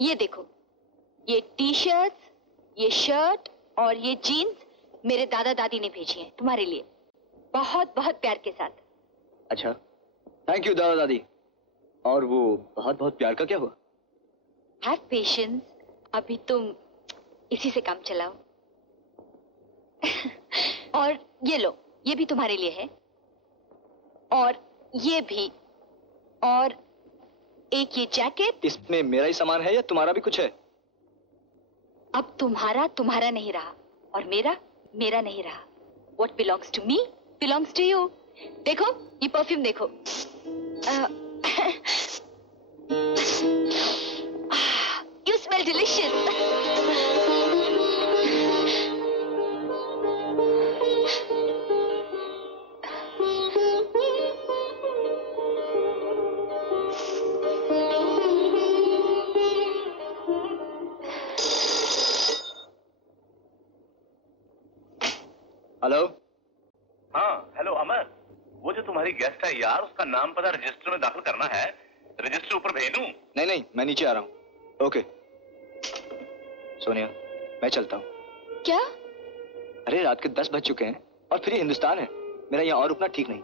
ये देखो, ये टी शर्ट, ये शर्ट और ये जीन्स मेरे दादा दादी ने भेजी हैं तुम्हारे लिए, बहुत बहुत प्यार के साथ। अच्छा, थैंक यू दादा दादी। और वो बहुत बहुत प्यार का क्या हुआ? हैव पेशेंस, अभी तुम इसी से काम चलाओ। और ये लो, ये भी तुम्हारे लिए है, और ये भी, और एक ये जैकेट। इसमें मेरा ही सामान है या तुम्हारा भी कुछ है? अब तुम्हारा तुम्हारा नहीं रहा और मेरा मेरा नहीं रहा। What belongs to me belongs to you। देखो, ये परफ्यूम देखो। You smell delicious। हेलो। हाँ, हेलो अमर। वो जो तुम्हारी गेस्ट है यार, उसका नाम पता रजिस्टर में दाखिल करना है। रजिस्टर ऊपर भेज दूं? नहीं नहीं, मैं नीचे आ रहा हूँ। ओके सोनिया, मैं चलता हूँ। क्या? अरे रात के 10 बज चुके हैं और फिर ये हिंदुस्तान है, मेरा यहाँ और रुकना ठीक नहीं।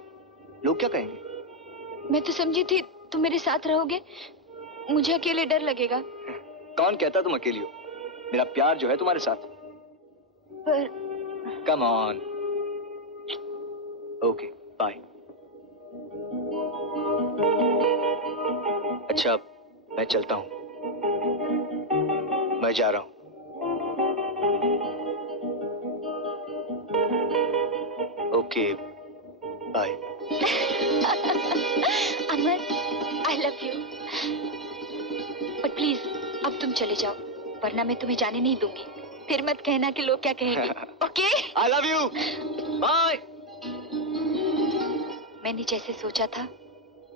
लोग क्या कहेंगे? मैं तो समझी थी तुम मेरे साथ रहोगे, मुझे अकेले डर लगेगा। कौन कहता तुम अकेली हो? मेरा प्यार जो है तुम्हारे साथ। पर कम ऑन। Okay bye. अच्छा, मैं चलता हूँ, मैं जा रहा हूँ। Okay bye. Amar, I love you. But please अब तुम चले जाओ, वरना मैं तुम्हें जाने नहीं दूंगी। फिर मत कहना कि लोग क्या कहेंगे। Okay? I love you. Bye. मैंने जैसे सोचा था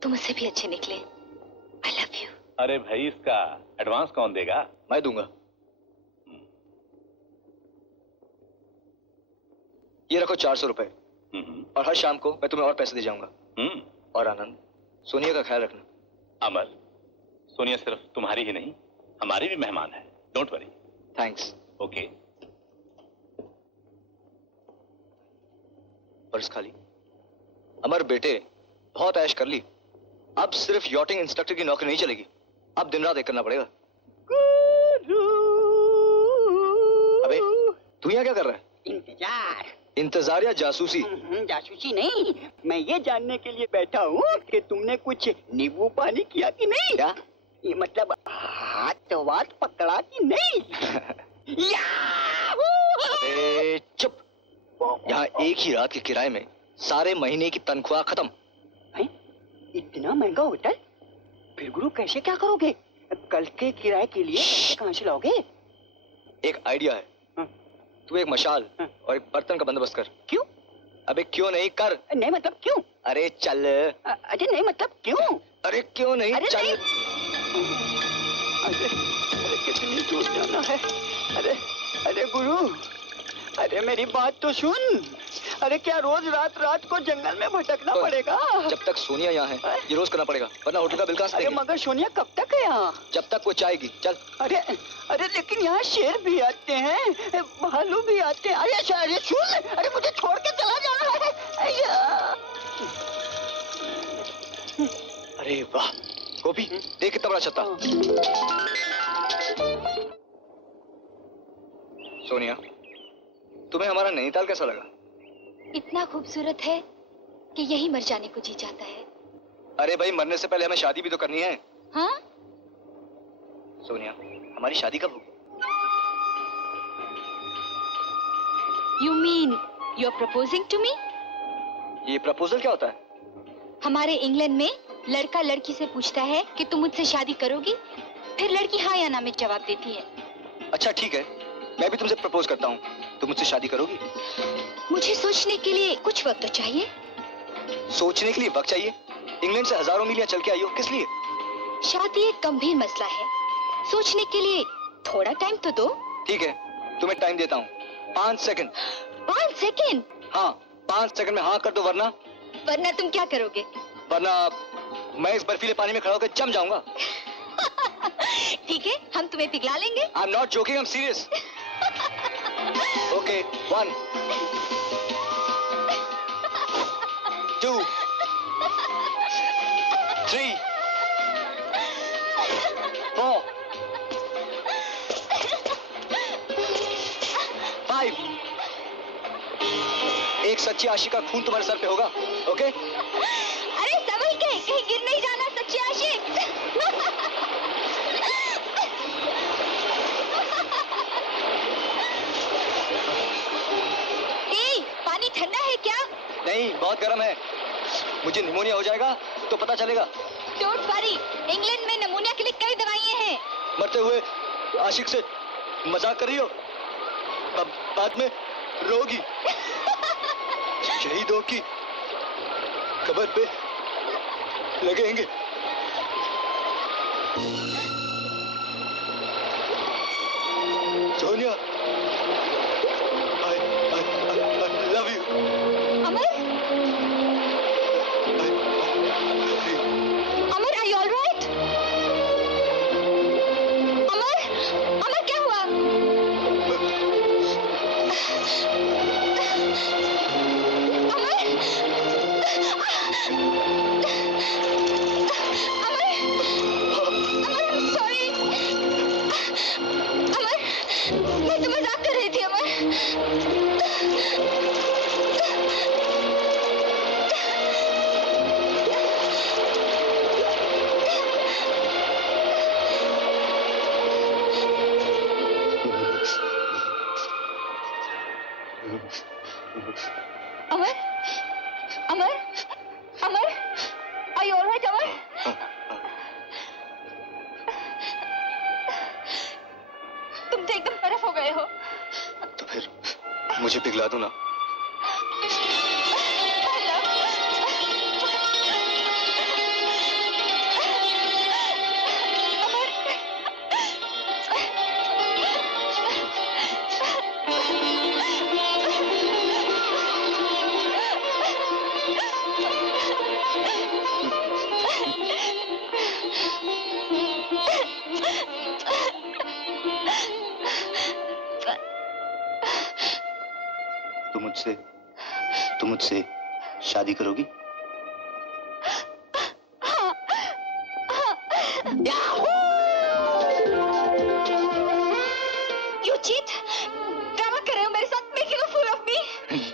तुम उससे भी अच्छे निकले। I love you. अरे भाई, इसका एडवांस कौन देगा? मैं दूंगा। ये रखो 400 रुपए, और हर शाम को मैं तुम्हें और पैसे दे जाऊंगा। और आनंद, सोनिया का ख्याल रखना। अमर, सोनिया सिर्फ तुम्हारी ही नहीं, हमारी भी मेहमान है। Don't worry. Thanks. Okay. Purse खाली। अमर बेटे, बहुत ऐश कर ली, अब सिर्फ यॉटिंग इंस्ट्रक्टर की नौकरी नहीं चलेगी, अब दिन रात एक करना पड़ेगा। अबे तू यहाँ क्या कर रहा है? इंतजार। इंतजार या जासूसी? जासूसी नहीं, मैं ये जानने के लिए बैठा हूँ कि तुमने कुछ नींबू पानी किया कि नहीं। क्या? ये मतलब हाथ वाथ पकड़ा कि नहीं। अबे चुप, यहाँ एक ही रात के किराए में सारे महीने की तनख्वाह खत्म। है? इतना महंगा होटल? फिर गुरु कैसे क्या करोगे? कल के किराए के लिए पैसे कहाँ से लाओगे? एक आइडिया है। तू एक मशाल और एक बर्तन का बंदोबस्त कर। क्यों? अबे क्यों नहीं, कर। नहीं मतलब क्यों? अरे चल। अरे नहीं मतलब क्यों? अरे क्यों नहीं, अरे चल। नहीं। अरे कितनी दूर जाना है? अरे अरे गुरु, अरे मेरी बात तो सुन। अरे क्या रोज रात रात को जंगल में भटकना पड़ेगा? जब तक सोनिया यहाँ है ये रोज करना पड़ेगा, वरना होटल का बिल कहाँ से अरे देंगे? मगर सोनिया कब तक है यहाँ? जब तक वो चाहेगी। चल। अरे अरे लेकिन यहाँ शेर भी आते हैं, भालू भी आते हैं। अरे अरे सुन, अरे मुझे छोड़ के चला जाना है। अरे वाह गोपी, देख कितना बड़ा छत्ता। सोनिया, तुम्हें हमारा नैनीताल कैसा लगा? इतना खूबसूरत है कि यही मर जाने को जी चाहता है। अरे भाई, मरने से पहले हमें शादी भी तो करनी है। हाँ? सोनिया, हमारी शादी कब होगी? You mean you're proposing to me? ये प्रपोजल क्या होता है? हमारे इंग्लैंड में लड़का लड़की से पूछता है कि तुम मुझसे शादी करोगी, फिर लड़की हाँ या ना में जवाब देती है। अच्छा ठीक है, मैं भी तुमसे प्रपोज करता हूँ, तुम मुझसे शादी करोगी? मुझे सोचने के लिए कुछ वक्त तो चाहिए। सोचने के लिए वक्त चाहिए? इंग्लैंड से हजारों मील यहाँ चल के आई हो, किस लिए? शादी एक गंभीर मसला है, सोचने के लिए थोड़ा टाइम तो दो। ठीक है, तुम्हें टाइम देता हूँ, 5 सेकंड। 5 सेकंड? हाँ, 5 सेकंड में हाँ कर दो, वरना वरना तुम क्या करोगे? वरना मैं इस बर्फीले पानी में खड़ा होकर जम जाऊंगा। ठीक है, हम तुम्हें पिघला लेंगे। I am not joking, I am serious. Okay, 1 2 3 4 5। एक सच्ची आशिक का खून तुम्हारे सर पे होगा, ओके? अरे संभल के, कहीं गिर नहीं जाना सच्ची आशिक। ए, पानी ठंडा है क्या? नहीं, बहुत गर्म है। मुझे निमोनिया हो जाएगा तो पता चलेगा। डोंट वरी, इंग्लैंड में निमोनिया के लिए कई दवाइयां हैं। मरते हुए आशिक से मजाक कर रही हो? अब बाद में रोगी। शहीदों की कब्र पे लगेंगे। Sonia, I love you. Amar, Amar, are you all right? अमर, अमर क्या हुआ? मैं तो मजाक कर रही थी अमर। अमर, अमर, अमर, are you all right, अमर? तुम तो एकदम बर्फ हो गए हो। तो फिर मुझे पिघला दो ना। तुम मुझसे शादी करोगी? You cheat? ड्रामा कर रहे हो मेरे साथ? Making a fool of me?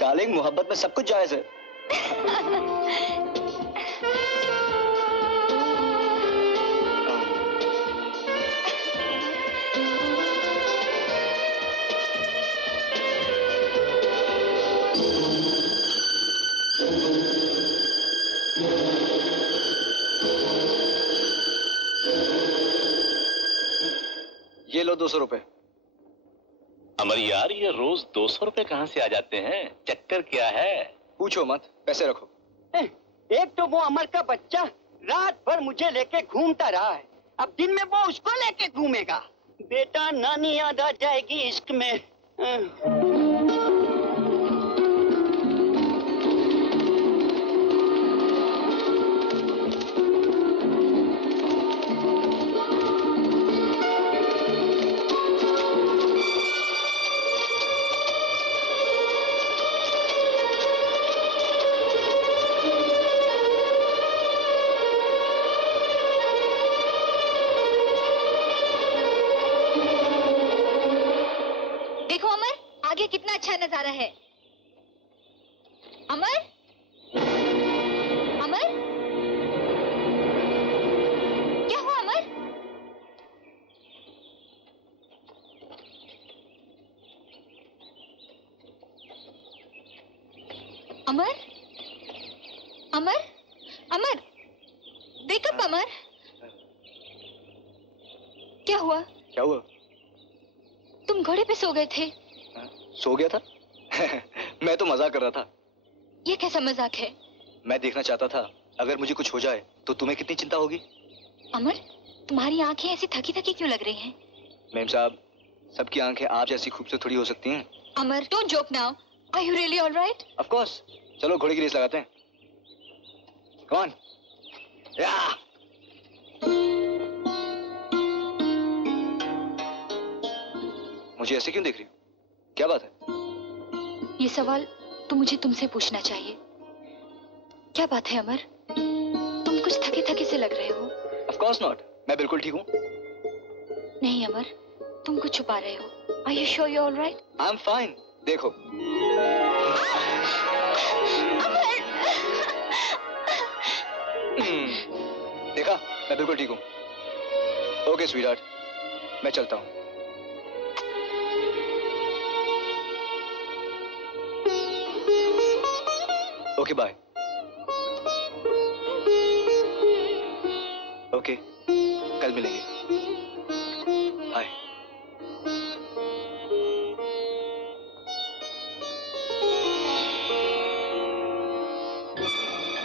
Darling, मोहब्बत में सब कुछ जायज है। ये लो 200 रुपए। अमर यार, ये रोज 200 रुपए कहाँ से आ जाते हैं? चक्कर क्या है? पूछो मत, पैसे रखो। एक तो वो अमर का बच्चा रात भर मुझे लेके घूमता रहा है, अब दिन में वो उसको लेके घूमेगा। बेटा, नानी याद आ जाएगी इश्क में। आगे कितना अच्छा नजारा है। अमर, अमर, क्या हुआ अमर? अमर, अमर, अमर, वेक अप अमर। क्या हुआ? क्या हुआ? तुम घोड़े पे सो गए थे। सो गया था? मैं तो मजाक कर रहा था। ये कैसा मजाक है? मैं देखना चाहता था अगर मुझे कुछ हो जाए तो तुम्हें कितनी चिंता होगी। अमर, तुम्हारी आंखें ऐसी थकी थकी क्यों लग रही हैं? मैम साहब, सबकी आंखें आप जैसी खूबसूरत थोड़ी हो सकती हैं। Amar, don't joke now. Are you really alright? Of course. चलो घोड़े की रेस लगाते हैं। Come on. या मुझे ऐसे क्यों देख रही हो? क्या बात है? ये सवाल तो मुझे तुमसे पूछना चाहिए। क्या बात है अमर? तुम कुछ थके थके से लग रहे हो। Of course not. मैं बिल्कुल ठीक हूँ। नहीं अमर, तुम कुछ छुपा रहे हो। Are you sure you're all right? I'm fine. देखो। देखा? मैं बिल्कुल ठीक हूँ। ओके स्वीटहार्ट, मैं चलता हूँ। Okay bye. ओके, कल मिलेंगे। बाय।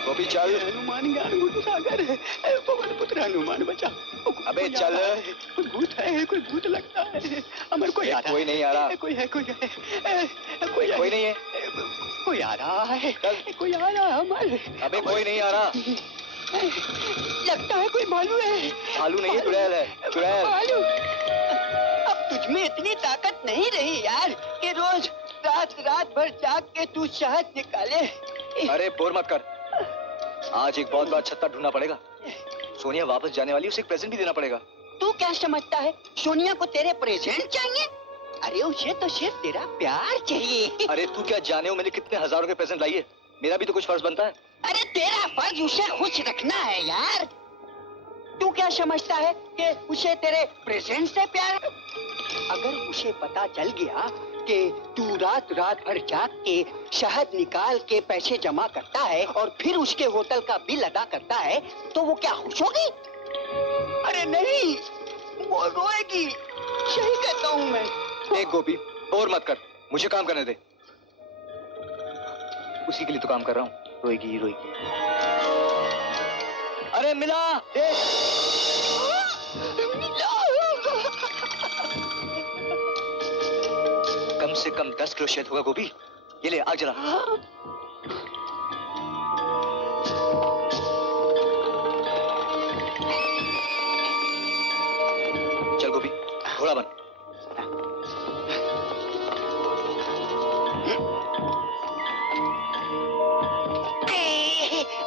गोपी चल। हनुमान ज्ञान गुरु सागर, पवन पुत्र हनुमान बचा। अबे चल। कोई भूत है, कोई भूत लगता है। अमर कोई आ रहा है। कोई नहीं आ रहा। कोई है, कोई है। कोई नहीं है। कोई आ रहा है। कोई आ रहा है अमर। अबे कोई नहीं आ रहा। लगता है कोई भालू है। भालू नहीं है, चुड़ैल है। चुड़ैल। भालू। अब तुझमें इतनी ताकत नहीं रही यार कि रोज रात रात भर जाग के तू शहद निकाले। अरे बोर मत कर। आज एक बहुत बड़ा छत्ता ढूंढना पड़ेगा। सोनिया वापस जाने वाली, उसे एक प्रेजेंट भी देना पड़ेगा। तू क्या समझता है सोनिया को तेरे प्रेजेंट चाहिए? अरे उसे तो सिर्फ तेरा प्यार चाहिए। अरे तू क्या जाने हो मैंने कितने हजारों के प्रेजेंट लाई है। मेरा भी तो कुछ फर्ज बनता है। अरे तेरा फर्ज उसे खुश रखना है यार। तू क्या समझता है कि उसे तेरे प्रेजेंट से प्यार? अगर उसे पता चल गया कि तू रात रात भर जाग के शहद निकाल के पैसे जमा करता है और फिर उसके होटल का बिल अदा करता है, तो वो क्या खुश होगी? अरे नहीं, वो रोएगी। सही कहता हूँ मैं। एक गोपी, बोर मत कर, मुझे काम करने दे। उसी के लिए तो काम कर रहा हूँ। रोएगी रोएगी। अरे मिला। कम से कम 10 किलो शहद होगा गोपी। ये ले, आग जला। चल गोपी, घोड़ा बन।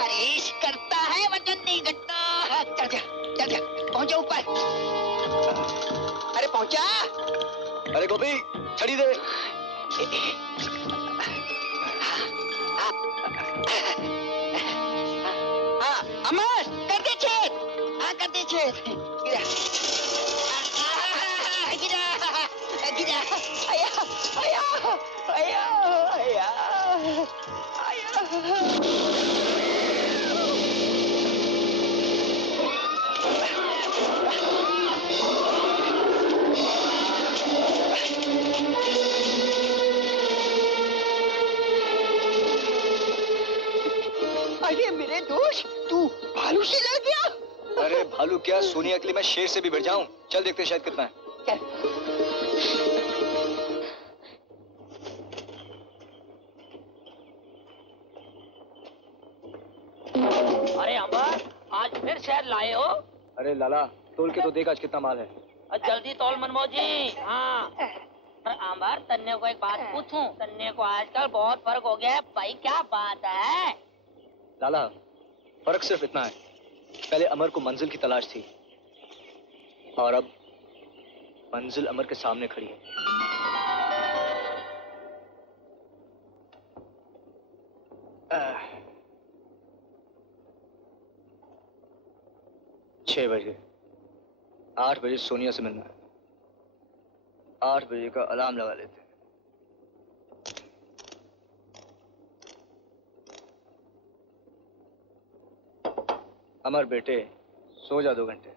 अरे इश्क करता है वजन नहीं घटता। चल जा, चल जा, पहुंचा ऊपर। अरे पहुंचा। अरे गोपी, छड़ी दे। हाँ, अमर कर दे छेद। हाँ कर दे छेद। गिरा, गिरा, गिरा। आया, आया, आया, आया, आया। अरे मेरे दोस्त, तू भालू से लड़ गया। अरे भालू क्या, सोनिया के लिए मैं शेर से भी बढ़ जाऊं। चल देखते हैं शायद कितना है। चल। अरे अमर, आज फिर शहर लाए हो? अरे लाला, तोल के तो देख आज कितना माल है। जल्दी तौल मनमोह जी। हाँ। पर अमर, तन्ने को एक बात पूछूं? तन्ने को आजकल बहुत फर्क हो गया है भाई, क्या बात है? लाला, फर्क सिर्फ इतना है, पहले अमर को मंजिल की तलाश थी और अब मंजिल अमर के सामने खड़ी है। 6 बजे, 8 बजे सोनिया से मिलना है। 8 बजे का अलार्म लगा लेते हैं। अमर बेटे, सो जा 2 घंटे।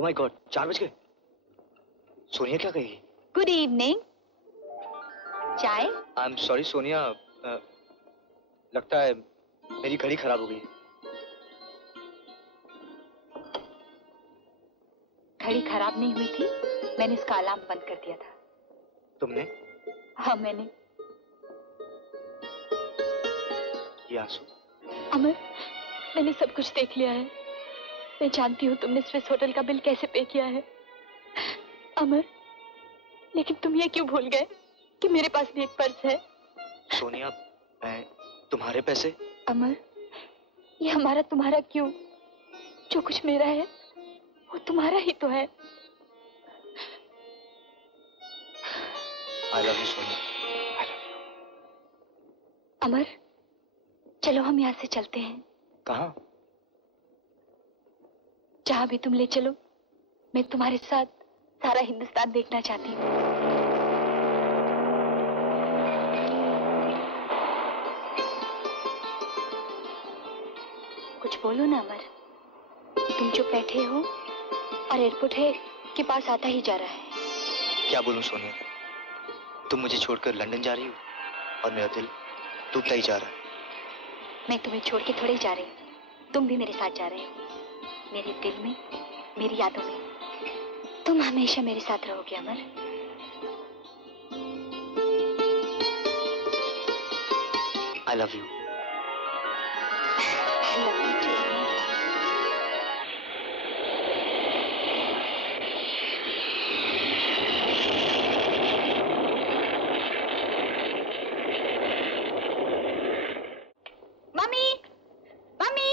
ओह माय गॉड, 4 बज गए। सोनिया क्या कहेगी? Good evening. Chai? I am sorry Sonia, लगता है मेरी घड़ी खराब हो गई। घड़ी खराब नहीं हुई थी, मैंने इसका अलार्म बंद कर दिया था। तुमने? हाँ मैंने। ये आंसू? अमर, मैंने सब कुछ देख लिया है। मैं जानती हूँ तुमने स्विस होटल का बिल कैसे पे किया है। अमर, लेकिन तुम ये क्यों भूल गए कि मेरे पास भी एक पर्स है? सोनिया, मैं तुम्हारे पैसे? अमर, ये हमारा तुम्हारा क्यों? जो कुछ मेरा है वो तुम्हारा ही तो है। I love you Sonia. Amar, चलो हम यहाँ से चलते हैं। कहाँ? जहाँ भी तुम ले चलो, मैं तुम्हारे साथ सारा हिंदुस्तान देखना चाहती हूँ। कुछ बोलो ना अमर, तुम चुप बैठे हो और एयरपोर्ट है के पास आता ही जा रहा है। क्या बोलूं सोनिया, तुम मुझे छोड़कर लंदन जा रही हो और मेरा दिल टूटता ही जा रहा है। मैं तुम्हें छोड़ के थोड़े ही जा रही हूँ, तुम भी मेरे साथ जा रहे हो। मेरे दिल में, मेरी यादों में तुम हमेशा मेरे साथ रहोगे Amar. I love you. I love you too, Amar. Mummy, mummy,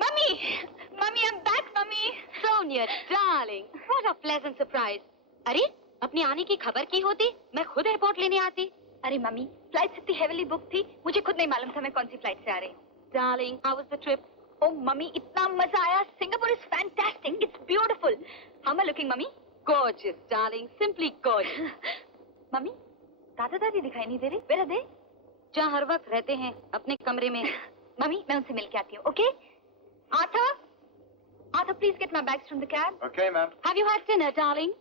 mummy, mummy, I'm back, mummy. Sonia, darling, what a pleasant surprise. अरे, अपनी आने की खबर की होती, मैं खुद एयरपोर्ट लेने आती। अरे मम्मी, फ्लाइट इतनी हेवीली बुक थी, मुझे खुद नहीं मालूम था मैं कौन सी फ्लाइट से आ रही हूँ। Darling, how was the trip? Oh mummy, इतना मजा आया। Singapore is fantastic, it's beautiful. How am I looking mummy? Gorgeous, darling, simply gorgeous. Mummy, दादा दादी दिखाई नहीं दे रहे, वेयर आर दे? जहाँ हर वक्त रहते हैं, अपने कमरे में। मम्मी, मैं उनसे मिल के आती हूँ, okay? Arthur, Arthur, please get my bags from the cab. Okay, ma'am. Have you had dinner, darling?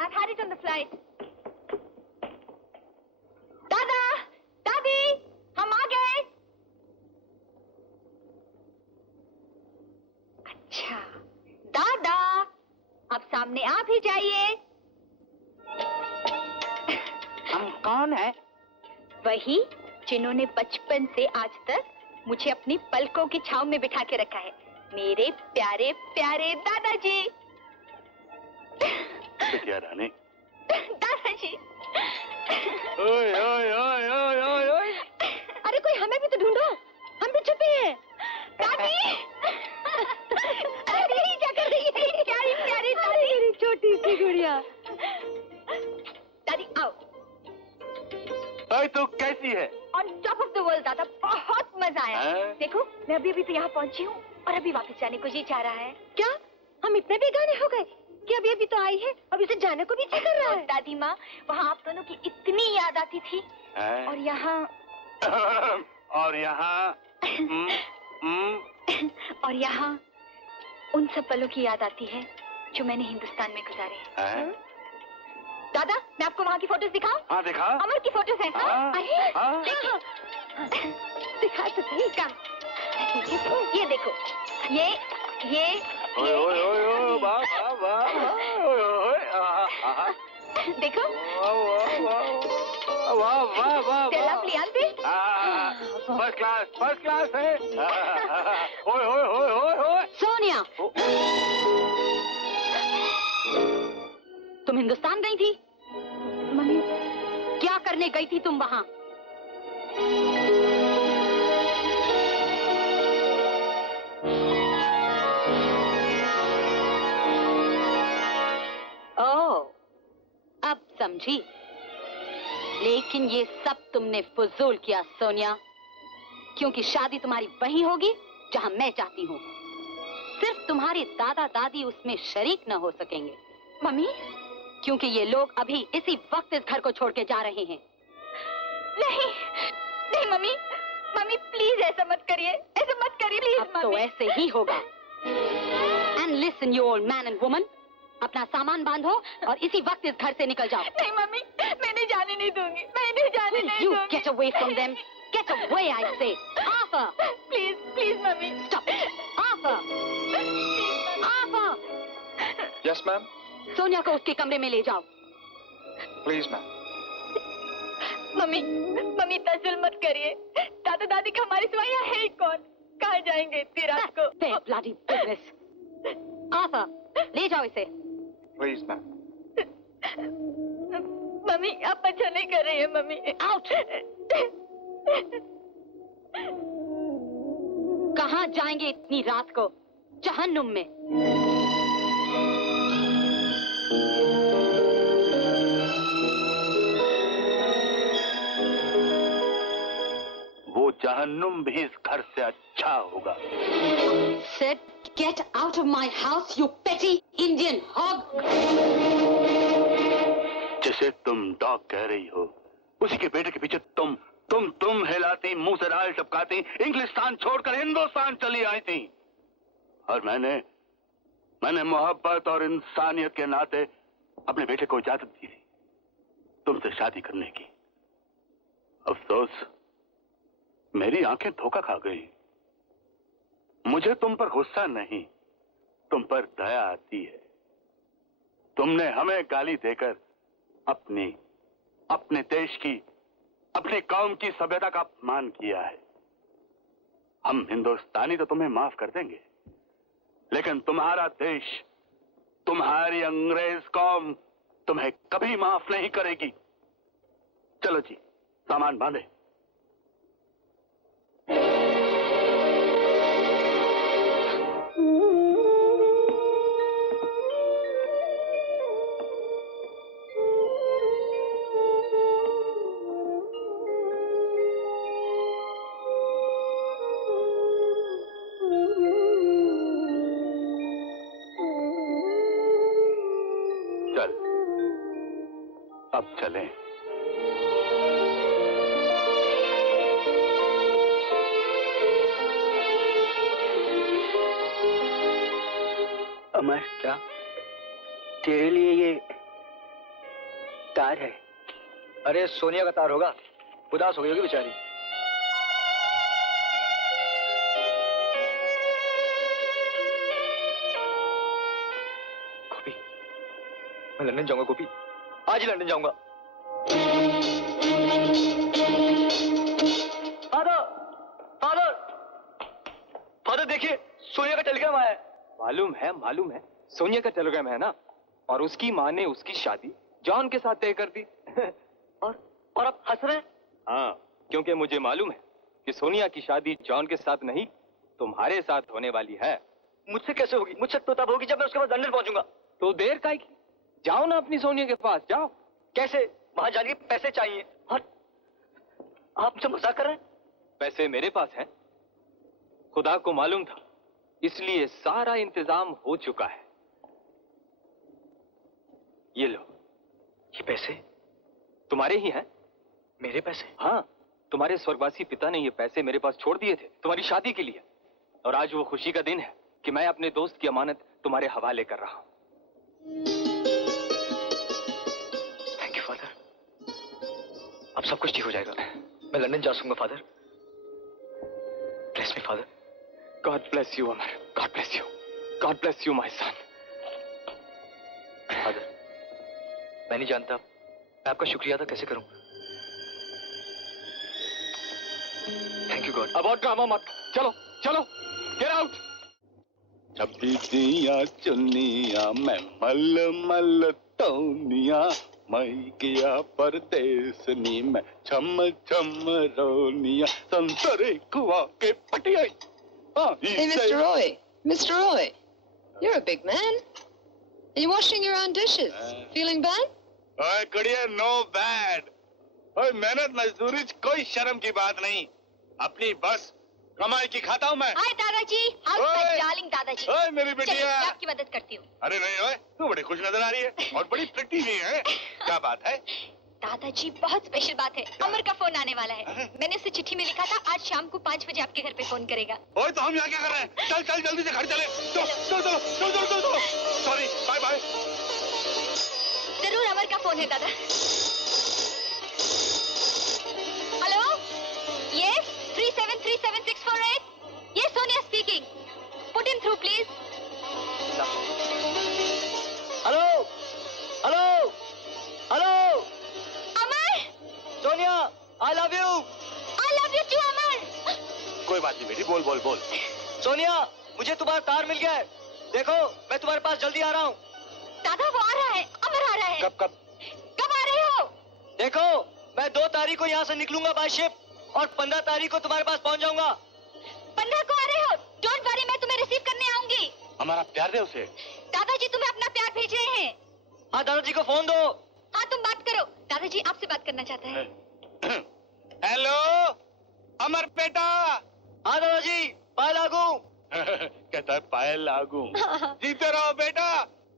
I've had it on the flight. दादा, दादी, हम आ गए। अच्छा, दादा, अब सामने आप ही जाइए। हम कौन है? वही जिन्होंने बचपन से आज तक मुझे अपनी पलकों की छांव में बिठा के रखा है, मेरे प्यारे प्यारे दादाजी। बिटिया रानी। दादाजी। ओए ओए ओए ओए ओए ओए। अरे कोई हमें भी तो ढूंढो, हम भी छुपे हैं। दादी, दादी क्या कर रही है? प्यारी प्यारी दादी, मेरी छोटी सी गुड़िया। दादी आओ। ओए तू कैसी है? On top of the world दादा, बहुत मजा आया। हाँ? देखो मैं अभी तो यहाँ पहुँची हूँ और अभी वापस जाने को जी चाह रहा है। क्या हम इतने बेगाने हो गए कि अभी तो आई है, अब इसे जाने को भी जी कर रहा है? दादी माँ, वहाँ आप दोनों की इतनी याद आती थी। हैं? और यहाँ और यहाँ और यहाँ उन सब पलों की याद आती है जो मैंने हिंदुस्तान में गुजारे हैं। हैं? दादा, मैं आपको वहाँ की फोटोज दिखाऊं? हाँ दिखा। अमर की फोटोज हैं। हाँ, अरे, हाँ। देखो। दिखा तो सही काम। ये देखो, ये ओए ओए ओए ओए वाह वाह वाह ओए ओए आहा देखो। वाह वाह वाह वाह They're lovely, aren't they? First class है। ओए ओए ओए ओए ओए। Sonia, तुम हिंदुस्तान गई थी? मम्मी, क्या करने गई थी तुम वहाँ? ओह, अब समझी। लेकिन ये सब तुमने फुजूल किया सोनिया, क्योंकि शादी तुम्हारी वहीं होगी जहां मैं चाहती हूँ। सिर्फ तुम्हारे दादा दादी उसमें शरीक न हो सकेंगे। मम्मी, क्योंकि ये लोग अभी इसी वक्त इस घर को छोड़ के जा रहे हैं। नहीं, नहीं मम्मी, मम्मी प्लीज ऐसा मत करिए, ऐसा मत करिए प्लीज अब तो ऐसे ही होगा। And And listen, you old man and woman. अपना सामान बांधो और इसी वक्त इस घर से निकल जाओ। नहीं मम्मी, मैं नहीं जाने नहीं दूंगी, मैं नहीं जाने नहीं You दूंगी। get away from them. Get away, I say. Arthur, please please mummy. stop. Arthur, Arthur. Yes ma'am, Sonia को उसके कमरे में ले जाओ। Please ma'am. मम्मी मम्मी इतना जुल्म मत करिए। दादा दादी का हमारे सिवा यहाँ है ही कौन? कहाँ जाएंगे इतनी रात को? Their bloody business. Arthur, ले जाओ इसे। Please ma'am. मम्मी आप अच्छा नहीं कर रही है मम्मी। Out. कहाँ जाएंगे इतनी रात को? जहन्नुम में। वो जहन्नुम भी इस घर से अच्छा होगा। Said, get out of my house, you petty Indian hog. जिसे तुम डॉग कह रही हो, उसी के बेटे के पीछे तुम हिलाती, मुंह से राल टपकाती, इंग्लिस्तान छोड़कर हिंदुस्तान चली आई थी। और मैंने मोहब्बत और इंसानियत के नाते अपने बेटे को इजाजत दी थी तुमसे शादी करने की। अफसोस, मेरी आंखें धोखा खा गई। मुझे तुम पर गुस्सा नहीं, तुम पर दया आती है। तुमने हमें गाली देकर अपने देश की, अपनी कौम की सभ्यता का अपमान किया है। हम हिंदुस्तानी तो तुम्हें माफ कर देंगे, लेकिन तुम्हारा देश, तुम्हारी अंग्रेज कौम तुम्हें कभी माफ नहीं करेगी। चलो जी, सामान बांधे। चल, अब चलें। अमर, क्या तेरे लिए ये तार है? अरे सोनिया का तार होगा, उदास हो गई होगी बेचारी। गोपी, मैं लंदन जाऊंगा गोपी, आज ही लंदन जाऊंगा। फादर, फादर, फादर देखिए, सोनिया का टेलीग्राम आया है। मालूम है सोनिया का टेलीग्राम है ना। और उसकी माँ ने उसकी शादी जॉन के साथ तय कर दी। और आप हंस रहे हैं? हाँ, क्योंकि मुझे मालूम है कि सोनिया की शादी जॉन के साथ नहीं, तुम्हारे साथ होने वाली है। मुझसे कैसे होगी? मुझसे तो तब होगी जब मैं उसके बाद लंदन पहुंचूंगा। तो देर काहे की? जाओ ना अपनी सोनिया के पास, जाओ। कैसे? वहां जाने के पैसे चाहिए। और आप मुझसे मजाक कर रहे हैं? पैसे मेरे पास हैं, खुदा को मालूम था, इसलिए सारा इंतजाम हो चुका है। ये लो। ये पैसे तुम्हारे ही हैं। मेरे पैसे? हाँ, तुम्हारे स्वर्गवासी पिता ने ये पैसे मेरे पास छोड़ दिए थे तुम्हारी शादी के लिए। और आज वो खुशी का दिन है कि मैं अपने दोस्त की अमानत तुम्हारे हवाले कर रहा हूं। Thank you father. अब सब कुछ ठीक हो जाएगा। मैं लंदन जा सकूंगा father. Bless me father. God bless you, Amar. God bless you. God bless you, my son. Father, मैं नहीं जानता मैं आपका शुक्रिया अदा कैसे करूं। Thank you God. अब और ड्रामा मत। चलो चलो, गेट आउट। छबिया चुनिया मैं मल तौनिया, मैं किया परदेसनी मैं छम रोनिया, संतरे कुआ के पटिया। Hey, Mr. Roy. Mr. Roy, you're a big man. Are you washing your own dishes? Feeling bad? ओए कुड़िया, नो बैड। ओए मेहनत मजदूरी कोई शर्म की बात नहीं, अपनी बस कमाई की खाता हूँ मैं। हाय दादाजी, हाउ ओए! डार्लिंग दादाजी। ओए मेरी चलिए, बिटिया। मैं आपकी मदद करती हूँ। अरे नहीं ओए, तू बड़ी खुश नजर आ रही है और बड़ी प्रिटी भी है। क्या बात है? दादाजी बहुत स्पेशल बात है, अमर का फोन आने वाला है। मैंने उसे चिट्ठी में लिखा था आज शाम को 5 बजे आपके घर पे फोन करेगा। ओए तो हम यहाँ क्या कर रहे हैं? चल चल जल्दी से घर चले। चलो। Sorry, bye bye. जरूर अमर का फोन है दादा। Hello, yes 3737-648। ये Sonia speaking. Put in through please. Hello hello hello Amar, Sonia, I love you. I love you too Amar. कोई बात नहीं बेटी, बोल बोल बोल। सोनिया, मुझे तुम्हारा तार मिल गया है। देखो, मैं तुम्हारे पास जल्दी आ रहा हूँ। दादा वो आ रहा है, अमर आ रहा है। कब कब? कब आ रहे हो? देखो, मैं 2 तारीख को यहाँ से निकलूंगा बाय शिप और 15 तारीख को तुम्हारे पास पहुँच जाऊंगा। 15 को आ रहे हो? डोंट वरी, मैं तुम्हें रिसीव करने आऊंगी। हमारा प्यार दे उसे। दादाजी तुम्हें अपना प्यार भेज रहे हैं। हाँ, दादाजी को फोन दो। हाँ तुम बात करो, दादाजी आपसे बात करना चाहता है। हेलो अमर बेटा। हाँ दादाजी, पाए लागू। कहता है पायल लागू। जीते रहो बेटा।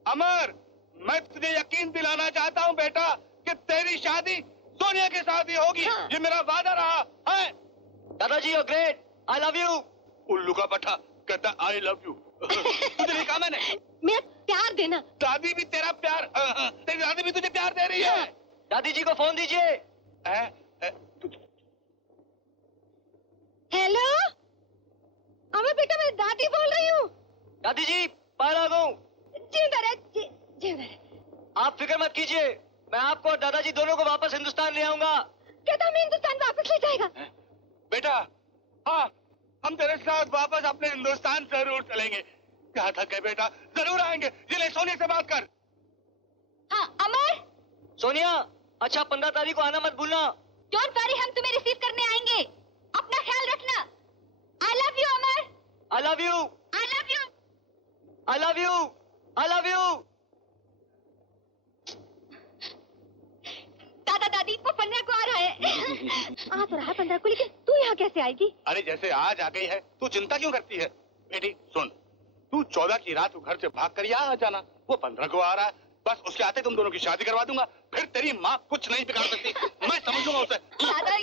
अमर, मैं तुझे यकीन दिलाना चाहता हूँ बेटा कि तेरी शादी सोनिया के साथ ही होगी। ये मेरा वादा रहा है। दादाजी you great, I love you. उल्लू का पट्टा कहता आई लव यू। तुझे नहीं कहा मैंने? मेरा प्यार देना। दादी भी तेरा प्यार, तेरी दादी भी तुझे प्यार दे रही है। दादी जी को फोन दीजिए। हेलो अमर बेटा, मैं दादी बोल रही हूँ। दादी जी, पाए लागू। जिंदा रहे, जिंदा रहे। आप फिक्र मत कीजिए, मैं आपको और दादाजी दोनों को वापस हिंदुस्तान ले आऊंगा। कहता हमें हिंदुस्तान वापस ले जाएगा। बेटा, हाँ, हम तेरे साथ वापस अपने हिंदुस्तान जरूर चलेंगे। कहा था कि बेटा जरूर आएंगे। ये ले, सोनिया से बात कर। हाँ अमर। सोनिया, अच्छा 15 तारीख को आना मत भूलना। डोंट वरी, हम तुम्हें रिसीव करने आएंगे। अपना ख्याल रखना। आई love you Amar. I love you, I love you. I love you, I love you. दादा दादी वो 15 को आ रहा है। आ तो रहा 15 को, लेकिन तू यहाँ कैसे आएगी? अरे जैसे आज आ गई है, तू चिंता क्यों करती है? बेटी सुन, तू 14 की रात को घर से भाग कर यहाँ आ जाना। वो 15 को आ रहा है, बस उसके आते तुम दोनों की शादी करवा दूंगा। फिर तेरी माँ कुछ नहीं बिगाड़ सकती। मैं समझूंगा उसे। दादा